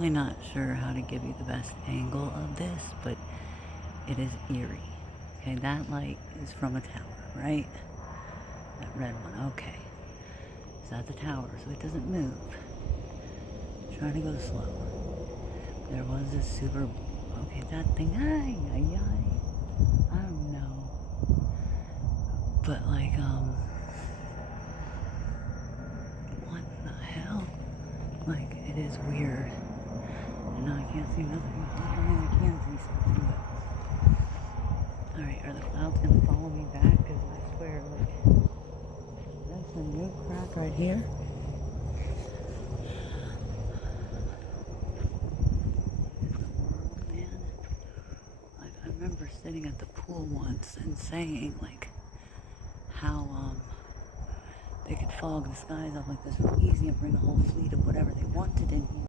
really not sure how to give you the best angle of this, but it is eerie. Okay, that light is from a tower, right? That red one, okay. It's at the tower, so it doesn't move. Try to go slow. There was this super, okay, that thing, I don't know. But like, what the hell? Like, it is weird. And now I can't see nothing. I mean, I can see something, but... Alright, are the clouds gonna follow me back? Because I swear, like, that's a new crack right here. Man. Like, I remember sitting at the pool once and saying, like, how, they could fog the skies up like this real easy and bring a whole fleet of whatever they wanted in here.